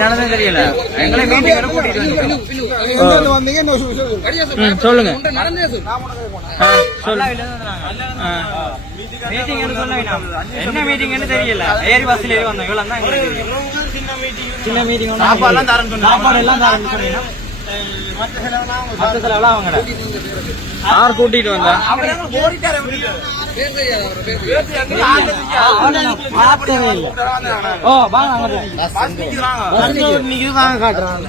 நடந்தது தெரியல. எங்களை மீட்டிங் கூட்டிட்டு சொல்லுங்க. மீட்டிங் என்ன மீட்டிங்னு தெரியல. ஏறி பஸ்ல ஏறி வந்தோம். இவ்வளவு தான் சின்ன மீட்டிங். சாப்பாடு எல்லாம் தரேன்னு சொன்னீங்க. மற்ற செலவெல்லாம் அவங்க யார் கூட்டிட்டு வந்தா? ஓ வாங்க காட்டுறாங்க.